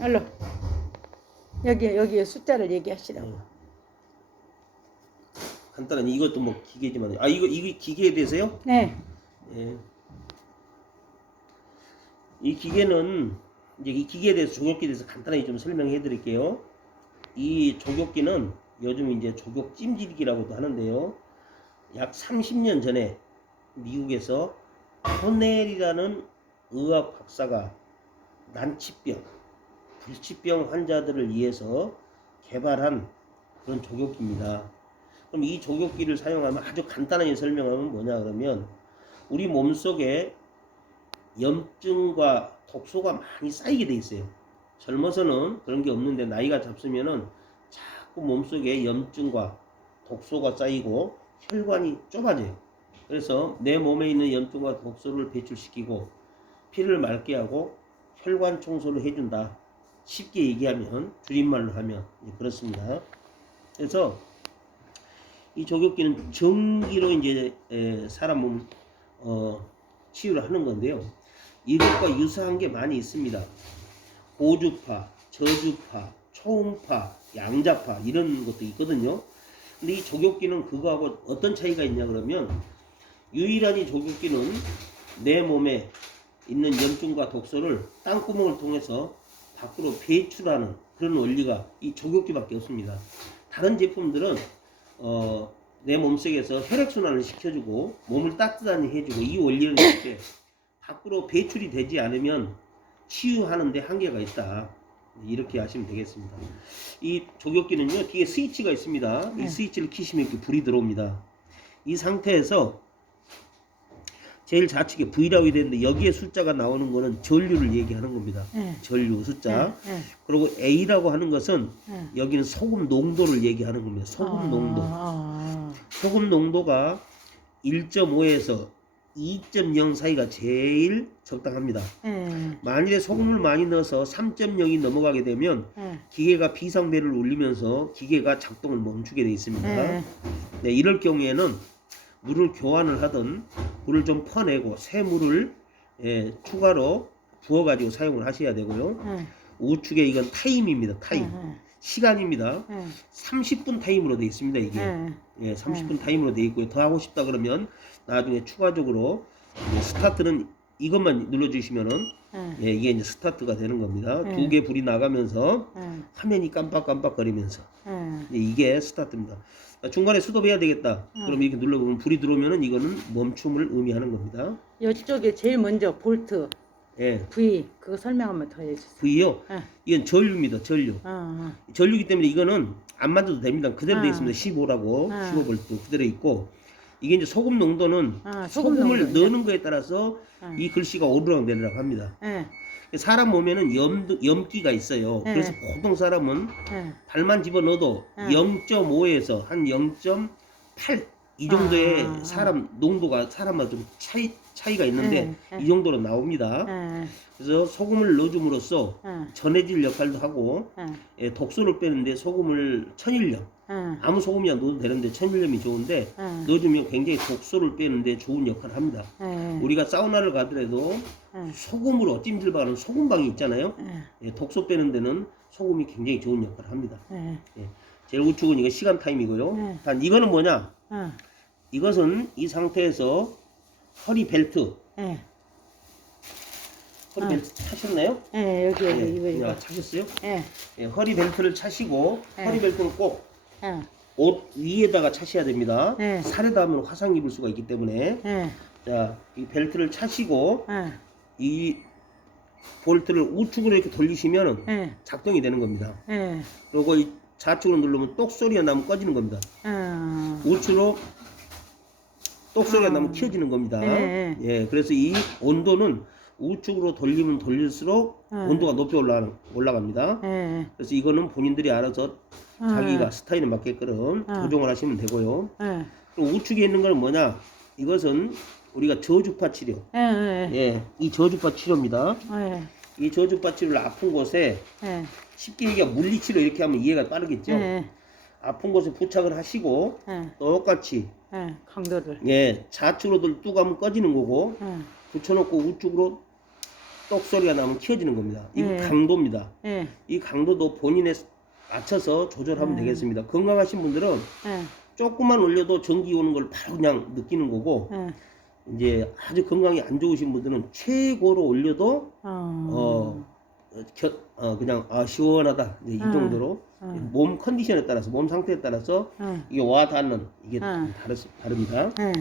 얼른 여기 여기 숫자를 얘기하시라고. 네. 간단한 이것도 뭐 기계지만 아 이거 이거 기계에 대해서요? 네. 예. 이 기계는 이제 이 기계에 대해서 조격기에 대해서 간단하게 좀 설명해 드릴게요. 이 조격기는 요즘 이제 조격 찜질기라고도 하는데요. 약 30년 전에 미국에서 코넬이라는 의학 박사가 난치병, 불치병 환자들을 위해서 개발한 그런 조격기입니다. 그럼 이 조격기를 사용하면 아주 간단하게 설명하면 뭐냐 그러면 우리 몸속에 염증과 독소가 많이 쌓이게 돼 있어요. 젊어서는 그런 게 없는데 나이가 잡수면은 자꾸 몸속에 염증과 독소가 쌓이고 혈관이 좁아져요. 그래서 내 몸에 있는 염증과 독소를 배출시키고 피를 맑게 하고 혈관 청소를 해준다. 쉽게 얘기하면 줄임말로 하면 이제 그렇습니다. 그래서 이 조격기는 전기로 이제 에, 사람 몸 어, 치유를 하는 건데요. 이것과 유사한 게 많이 있습니다. 고주파, 저주파, 초음파, 양자파 이런 것도 있거든요. 근데 이 조격기는 그거하고 어떤 차이가 있냐 그러면 유일한 이 조격기는 내 몸에 있는 염증과 독소를 땅구멍을 통해서 밖으로 배출하는 그런 원리가 이 조격기밖에 없습니다. 다른 제품들은 어, 내 몸속에서 혈액순환을 시켜주고 몸을 따뜻하게 해주고 이 원리는 이렇게 밖으로 배출이 되지 않으면 치유하는데 한계가 있다. 이렇게 하시면 되겠습니다. 이 조격기는요 뒤에 스위치가 있습니다. 이 네. 스위치를 키시면 이렇게 불이 들어옵니다. 이 상태에서 제일 좌측에 V라고 되는데 여기에 숫자가 나오는 거는 전류를 얘기하는 겁니다. 네. 전류 숫자. 네. 그리고 A라고 하는 것은 네. 여기는 소금 농도를 얘기하는 겁니다. 소금 아, 농도. 아, 소금 농도가 1.5에서 2.0 사이가 제일 적당합니다. 네. 만일에 소금을 많이 넣어서 3.0이 넘어가게 되면 네. 기계가 비상벨을 울리면서 기계가 작동을 멈추게 되어 있습니다. 네. 네, 이럴 경우에는 물을 교환을 하든 물을 좀 퍼내고 새 물을 예, 추가로 부어가지고 사용을 하셔야 되고요. 네. 우측에 이건 타임입니다. 타임. 네. 시간입니다. 네. 30분 타임으로 되어 있습니다. 이게. 네. 예, 30분 타임으로 되어 있고요. 더 하고 싶다 그러면 나중에 추가적으로 스타트는 이것만 눌러주시면은 네. 예, 이게 이제 스타트가 되는 겁니다. 네. 두개 불이 나가면서 네. 화면이 깜빡깜빡거리면서 네. 예, 이게 스타트입니다. 아, 중간에 스톱해야 되겠다. 음. 그럼 이렇게 눌러보면 불이 들어오면은 이거는 멈춤을 의미하는 겁니다. 이쪽에 제일 먼저 볼트 예, V 그거 설명 한번 더 해주세요. V요. 네. 이건 전류입니다. 전류. 아, 전류기 때문에 이거는 안 만져도 됩니다. 그대로 되어 아. 있습니다. 15라고 아. 15V 그대로 있고 이게 이제 소금 농도는 아, 소금 소금 을 농도. 넣는 거에 따라서 아. 이 글씨가 오르락 내리락 합니다. 네. 사람 몸에는 염, 염기가 있어요. 네. 그래서 보통 사람은 네. 발만 집어넣어도 네. 0.5에서 한 0.8 이 정도의 아. 사람 농도가 사람마다 좀 차이, 차이가 있는데 네, 네. 이 정도로 나옵니다. 네. 그래서 소금을 넣어줌으로써 네. 전해질 역할도 하고 네. 예, 독소를 빼는데 소금을 천일염 네. 아무 소금이나 넣어도 되는데 천일염이 좋은데 네. 넣어주면 굉장히 독소를 빼는데 좋은 역할을 합니다. 네. 우리가 사우나를 가더라도 네. 소금으로 찜질방은 소금방이 있잖아요. 네. 예, 독소 빼는 데는 소금이 굉장히 좋은 역할을 합니다. 네. 제일 우측은 이거 시간 타임이고요. 네. 단 이거는 뭐냐? 네. 이것은 이 상태에서 허리 벨트, 네. 허리 아. 벨트 차셨나요? 네. 여기 여기 예, 이거 이거. 야, 차셨어요? 네. 예, 허리 벨트를 차시고 네. 허리 벨트는 꼭 네. 옷 위에다가 차셔야 됩니다. 네. 살에다 하면 화상 입을 수가 있기 때문에 네. 자, 이 벨트를 차시고 네. 이 볼트를 우측으로 이렇게 돌리시면 네. 작동이 되는 겁니다. 네. 그리고 이 좌측으로 누르면 똑 소리가 나면 꺼지는 겁니다. 아. 우측으로 똑 소리가 아. 나면 켜지는 겁니다. 네. 예, 그래서 이 온도는 우측으로 돌리면 돌릴수록 네. 온도가 높이 올라 올라갑니다. 네. 그래서 이거는 본인들이 알아서 아. 자기가 스타일에 맞게끔 아. 조정을 하시면 되고요. 네. 그리고 우측에 있는 건 뭐냐? 이것은 우리가 저주파 치료. 네. 네. 예, 이 저주파 치료입니다. 네. 이 저주파 치료를 아픈 곳에 네. 쉽게 얘기하면 물리치료 이렇게 하면 이해가 빠르겠죠. 네. 아픈 곳에 부착을 하시고 네. 똑같이 네. 강도를. 예 좌측으로 뚝 하면 꺼지는 거고 네. 붙여놓고 우측으로 똑 소리가 나면 켜지는 겁니다. 이 네. 강도입니다. 예. 이 강도도 본인에 맞춰서 조절하면 네. 되겠습니다. 건강하신 분들은 예. 조금만 올려도 전기 오는 걸 바로 그냥 느끼는 거고 예. 이제 아주 건강이 안 좋으신 분들은 최고로 올려도 어. 어, 겨, 어 그냥 아 시원하다 이제 이 음. 정도로 음. 몸 컨디션에 따라서 몸 상태에 따라서 예. 이게 와 닿는 이게 음. 다르, 다릅니다. 예.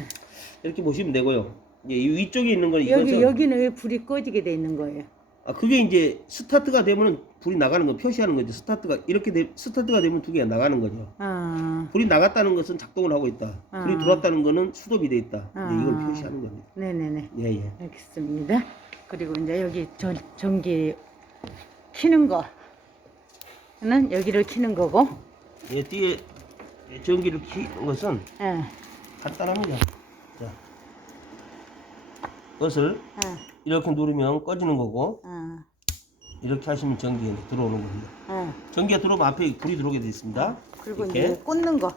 이렇게 보시면 되고요. 이제 이 위쪽에 있는 건 여기 이것은 여기는 왜 불이 꺼지게 돼 있는 거예요? 아 그게 이제 스타트가 되면은 불이 나가는 거 표시하는 거죠. 스타트가 이렇게 돼, 스타트가 되면 두 개가 나가는 거죠. 아. 불이 나갔다는 것은 작동을 하고 있다. 불이 아. 들어왔다는 것은 수동이 돼 있다. 이제 이걸 아. 표시하는 겁니다. 네네네. 예 예. 알겠습니다. 그리고 이제 여기 전, 전기 키는 거는 여기를 키는 거고, 예 뒤에 전기를 키는 것은 예, 간단합니다. 자, 이것을 예, 이렇게 누르면 꺼지는 거고 예, 이렇게 하시면 전기가 들어오는 겁니다. 예. 전기가 들어오면 앞에 불이 들어오게 돼 있습니다. 그리고 이렇게 이제 꽂는 거,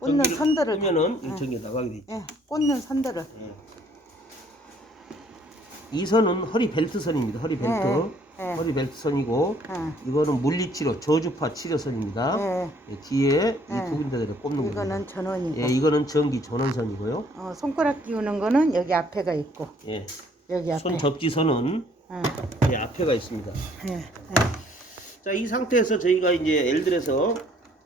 꽂는 전기를 선들을, 끄면은 이 예. 전기가 나가게 돼 있죠. 예, 꽂는 선들을, 예. 이 선은 허리 벨트 선입니다. 허리 벨트. 예, 예. 허리 벨트 선이고 예, 이거는 물리치료 저주파 치료선입니다. 예. 예, 뒤에 예. 이두 군데를 꼽는 겁니다. 이거는 전원이고, 예, 이거는 전기 전원선이고요. 어, 손가락 끼우는 거는 여기 앞에가 있고, 예, 여기 앞에. 손 접지선은 예, 예, 앞에가 있습니다. 예, 예. 자, 이 상태에서 저희가 이제 예를 들어서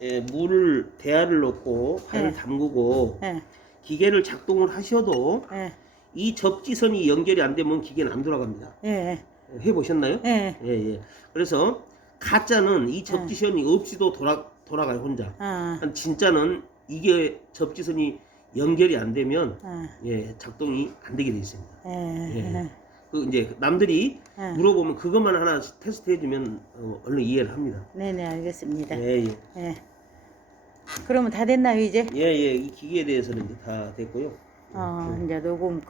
예, 물을 대야를 넣고 발을 네. 담그고 예, 기계를 작동을 하셔도 예, 이 접지선이 연결이 안 되면 기계는 안 돌아갑니다. 예, 해 보셨나요? 예, 예, 예. 그래서 가짜는 이 접지선이 없이도 돌아 돌아가요 혼자. 아, 진짜는 이게 접지선이 연결이 안 되면 아, 예, 작동이 안 되게 돼 있습니다. 예, 예. 그 이제 남들이 예. 물어보면 그것만 하나 테스트 해주면 어, 얼른 이해를 합니다. 네네, 알겠습니다. 예, 예. 예. 그러면 다 됐나요, 이제? 예, 예. 이 기계에 대해서는 이제 다 됐고요. 어, 이제 녹음 끝.